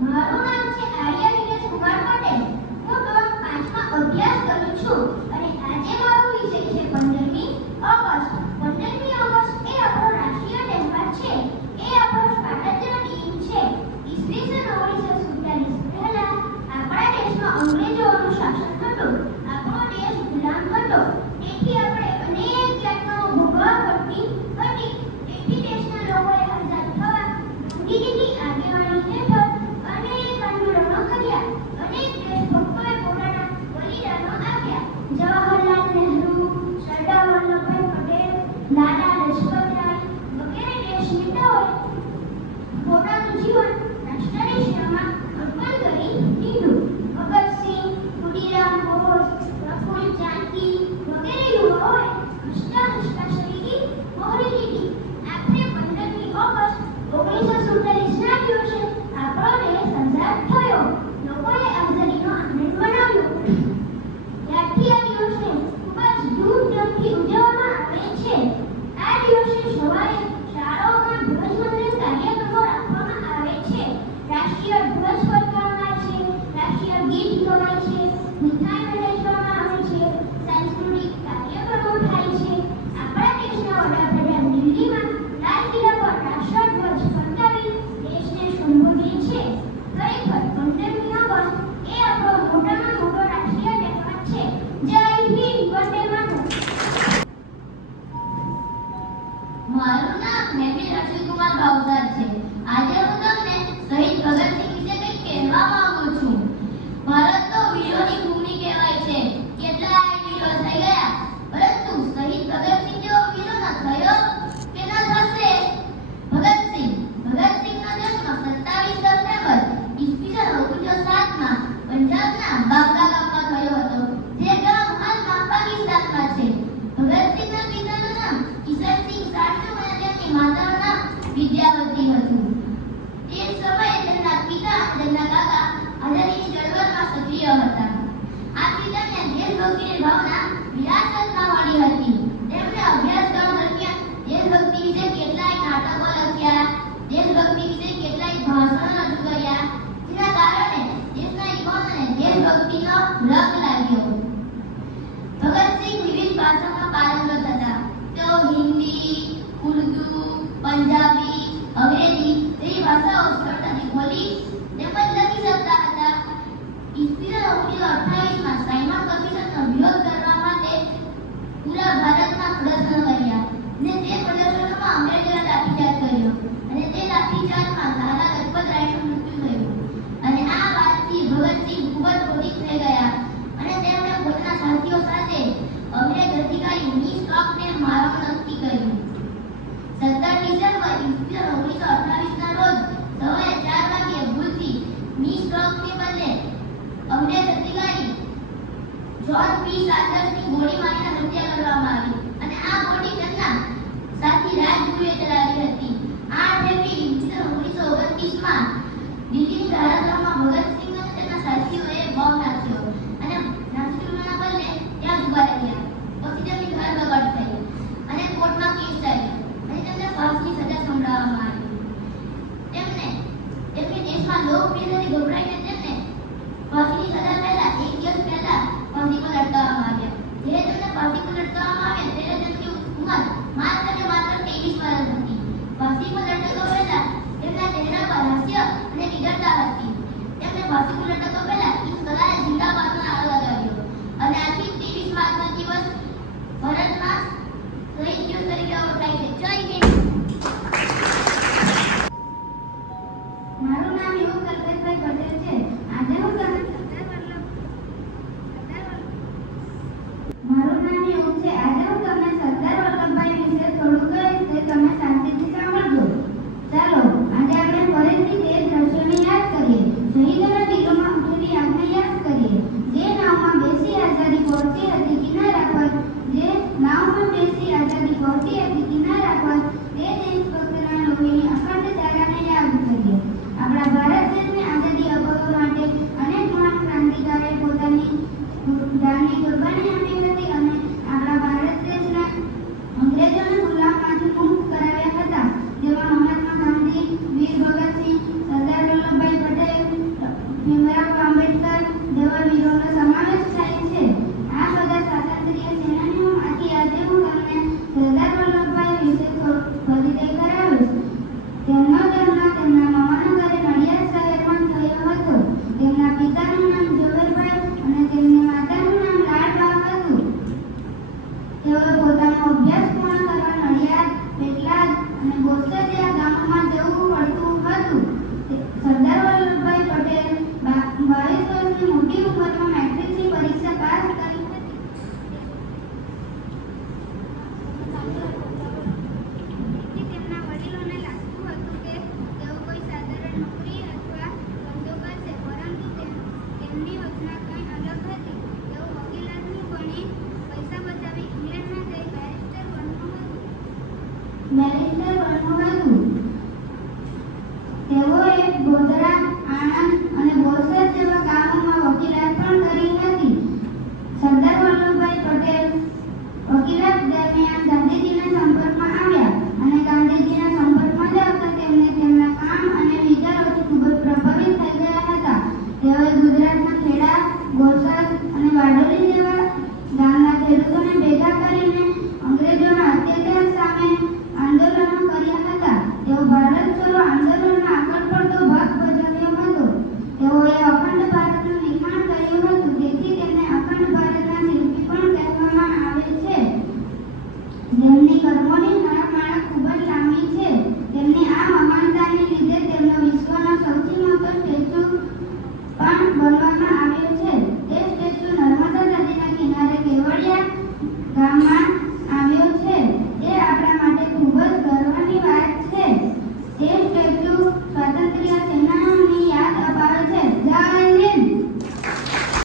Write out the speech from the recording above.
મારું નામ છે આર્યા વિનેશ કુમાર પટેલ. હું ધોરણ 5માં અભ્યાસ કરું છું અને આજે મારો વિષય છે 15મી ઓગસ્ટ. 15મી ઓગસ્ટ એ આપણો રાષ્ટ્રીય તહેવાર છે. એ આપણો સ્વાતંત્ર્ય દિન છે. ઈસવીસન 1947 પહેલા આપણા દેશમાં અંગ્રેજોનું શાસન હતું. આપણો દેશ ગુલામ હતો. તેથી આપણે અનેક યાતનાઓ ભોગવવા પડતી હતી. તેથી દેશના લોકોએ આઝાદ થવા ગાંધીજીની આગેવાની હેઠળ અનેક આંદોલનો કર્યા. અનેક દેશભક્તોએ પોતાના બલિદાનો આપ્યા. જવાહરલાલ નહેરુ, સરદાર વલ્લભભાઈ પટેલ, લાલા લજપતરાય વગેરે દેશ નેતાઓએ પોતાનું જીવન રાષ્ટ્રની સેવામાં અર્પણ કરી દીધું. ભગતસિંહ, ખુદીરામ બોઝ, પ્રફુલ્લ ચાકી વગેરે યુવાઓએ હસતા હસતા શહીદી વહોરી લીધી. આખરે 15મી ઓગસ્ટ 1947 ના દિવસે આપણો દેશ આઝાદ થયો. લોકોએ આઝાદીનો આનંદ મનાવ્યો. ત્યારથી આ દિવસને ખૂબ જ ધૂમધામથી ઉજવવામાં આવે છે. આ દિવસે સવારે શાળાઓમાં ધ્વજવંદન કાર્યક્રમો રાખવામાં આવે છે. રાષ્ટ્રીય ધ્વજ ફરકાવવામાં છે, રાષ્ટ્રીય ગીત ગવાય છે, મીઠાઈ વહેંચવામાં આવે છે, સાંસ્કૃતિક કાર્યક્રમો થાય છે. આપણા દેશના વડાપ્રધાન દિલ્હીમાં લાલ કિલ્લા પર રાષ્ટ્રધ્વજ ફરકાવી દેશને સંબોધે છે. ખરેખર 15મી ઓગસ્ટ એ આપણો મોટામાં મોટો રાષ્ટ્રીય તહેવાર છે. જય હિન્દ, વંદે માતરમ. મારું નામ હેમી રશિકુમાર ભાવસાર છે. આજે હું તમને શહીદ ભગતસિંહ વિશે કંઈક કહેવા માંગુ છું. ભારત તો વીરોની ભૂમિ કહેવાય છે. કેટલાય વીરો થઈ ગયા, પરંતુ શહીદ ભગતસિંહ જેવો વીરો ન થયો કે ન થશે. ભગતસિંહનો જન્મ 27 સપ્ટેમ્બર ઈસવીસન 1907માં પંજાબના બાંગા ગામમાં થયો હતો, જે ગામ હાલમાં પાકિસ્તાનમાં છે. ભગતસિંહના પિતાનું નામ કિશનસિંહ સાઠુ અને તેમની માતાનું નામ વિદ્યાવતી હતું. તે સમયે તેમના પિતા અને તેમના કાકા આઝાદીની ચળવળમાં સક્રિય હતા. આ પિતાને દેશભક્તિની ભાવના વિરાસતમાં મળી હતી. તેમણે અભ્યાસક્રમ દરમિયાન દેશભક્તિ વિશે કેટલાય નાટકો લખ્યા, દેશભક્તિ વિશે કેટલાય ભાષણો રજૂ કર્યા, જેના કારણે દેશના યુવાનોને દેશભક્તિનો રંગ લાગ્યો. ભગતસિંહ વિવિધ ભાષામાં પારંગત હતા. તેઓ હિન્દી, ઉર્દુ, પંજાબી, અંગ્રેજી જેવી ભાષાઓ સરળતાથી બોલી તેમજ લખી શકતા હતા. ઈસવીસન 1928માં સાયમન કમિશનનો વિરોધ કરવા માટે પૂરા ભારતમાં પ્રદર્શનો કર્યા અને તે પ્રદર્શનોમાં અંગ્રેજોએ લાઠીચાર્જ કર્યો અને તે લાઠીચાર્જમાં લાલા લજપતરાયનું મૃત્યુ થયું. અને આ વાતથી ભગતસિંહ ખૂબ જ ક્રોધિત થઈ ગયા અને તેમણે પોતાના સાથીઓ સાથે અંગ્રેજ અધિકારી મી સ્ટોકને મારવાનું નક્કી કર્યું. 17 ડિસેમ્બર ઈસવીસન 1928ના રોજ સવારે 4 વાગ્યે ભૂલથી મી સ્ટોકને બદલે અંગ્રેજ અધિકારી જ્હોન પી સાન્ડર્સની ગોળી મારીને હત્યા કરવામાં આવી અને આ ગોળી તેમના સાથી રાજગુરુએ ચલાવી હતી. 8 એપ્રિલ ઈસવીસન 1929માં દિલ્હીની ધારાસભામાં ભગતસિંહ અને તેના સાથીઓએ બોમ્બ નાખ્યો અને રાષ્ટ્રપતિના બદલે ત્યાં ઉભા રહ્યા. પછી તેમની ધરપકડ થઈ અને કોર્ટમાં કેસ ચાલ્યો અને તેમને ફાંસીની સજા સંભળાવવામાં આવી. તેમની દેશમાં લોકપ્રિયતાથી ગભરાઈને તેમને ફાંસીની સજા પહેલા 1 દિવસ પહેલા ફાંસી પર લટકાવવામાં આવ્યા. જ્યારે તેમને ફાંસી પર લટકાવવામાં આવ્યા ત્યારે તેમની ઉંમર માત્ર 23 વર્ષ હતી. ફાંસી પર લટકવા પહેલા તેમના ચહેરા પર હાસ્ય અને વિગતતા હતી. તેમને ફાંસી પર લટકવા પહેલા ઇન્કલાબ જિંદાબાદનો નારો લગાવ્યો અને આથી 23 માર્ચનો દિવસ ભારતમાં શહીદ દિવસ તરીકે ઓળખાય છે. જય હિન્દ. મારું નામ યુગ કલ્પેશભાઈ પટેલ છે. આજે હું તમને મારું નામ યુગ છે. આજે હું તમને સરદાર વલ્લભભાઈ વિશે થોડું કહીશ તે તમે શાંતિથી સાંભળજો. ચાલો આજે આપણે ફરીથી તે દ્રશ્યોને યાદ કરીએ. શહીદોના દિલોમાં ઉઠેલી આગને યાદ કરીએ. જે નાવમાં બેસી આઝાદી પહોંચી હતી કિનારા પર, જે નાવમાં બેસી આઝાદી પહોંચી હતી કિનારા પર, તે દેશભક્તના લોહીની અખંડ ધારાને યાદ કરીએ. આપણા ભારત દેશની આઝાદી અપાવવા માટે અનેક મહાન ક્રાંતિકારીઓએ પોતાની જાનની કુરબાની આપી હતી અને આપણા ભારત દેશના They were